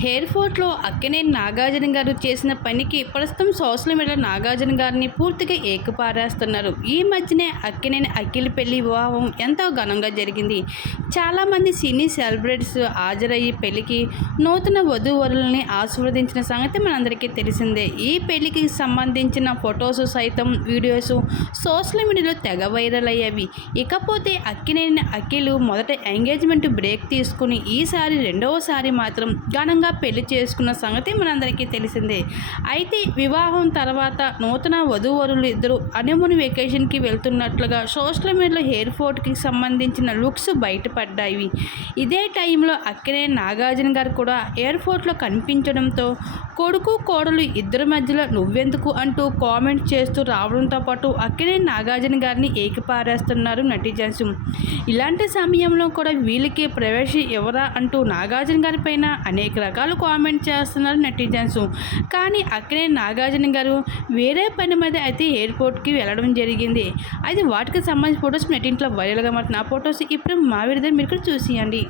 Hair ఫోర్ట్లో Akkineni Nagarjuna గారు చేసిన పనికి ప్రస్తుతం సోషల్ మీడియా నాగార్జున గారిని పూర్తిగా ఏకపారేస్తున్నారు. ఈ మధ్యనే అక్కినేని అఖిల్ పెళ్ళి వివాహం ఎంతో ఘనంగా జరిగింది. చాలామంది సినీ సెలబ్రిటీస్ హాజరయ్యి పెళ్ళికి నూతన వధూవరులని ఆశీర్వదించిన సంగతి మనందరికీ తెలిసిందే. ఈ పెళ్ళికి సంబంధించిన ఫొటోస్ సైతం వీడియోస్ సోషల్ మీడియాలో తెగ వైరల్ అయ్యేవి ఇకపోతే అక్కినేని అఖిల్ మొదట ఎంగేజ్మెంట్ బ్రేక్ తీసుకుని ఈసారి రెండవసారి మాత్రం ఘనంగా పెళ్ళి చేసుకున్న సంగతి మనందరికీ తెలిసిందే. అయితే వివాహం తర్వాత నూతన వధూవరులు ఇద్దరు అనిముని వెకేషన్కి వెళ్తున్నట్లుగా సోషల్ మీడియాలో హెయిర్ ఫోర్ట్కి సంబంధించిన లుక్స్ బయటపడ్డాయి. ఇదే టైంలో అక్కడే నాగార్జున గారు కూడా ఎయిర్పోర్ట్లో కనిపించడంతో కొడుకు కోడలు ఇద్దరి మధ్యలో నువ్వెందుకు అంటూ కామెంట్ చేస్తూ రావడంతో పాటు అక్కడే నాగార్జున గారిని ఏకిపారేస్తున్నారు నటిజన్స్. ఇలాంటి సమయంలో కూడా వీళ్ళకి ప్రవేశం ఎవరా అంటూ నాగార్జున గారి పైన అనేక రకాలు కామెంట్ చేస్తున్నారు నెటిజన్స్. కానీ అక్కడే నాగార్జున గారు వేరే పని మీద అయితే ఎయిర్పోర్ట్కి వెళ్ళడం జరిగింది. అయితే వాటికి సంబంధించిన ఫొటోస్ నెట్టింట్లో వైరల్గా మారుతున్న ఆ ఫొటోస్ ఇప్పుడు మా విడుదల మీరు కూడా చూసియండి.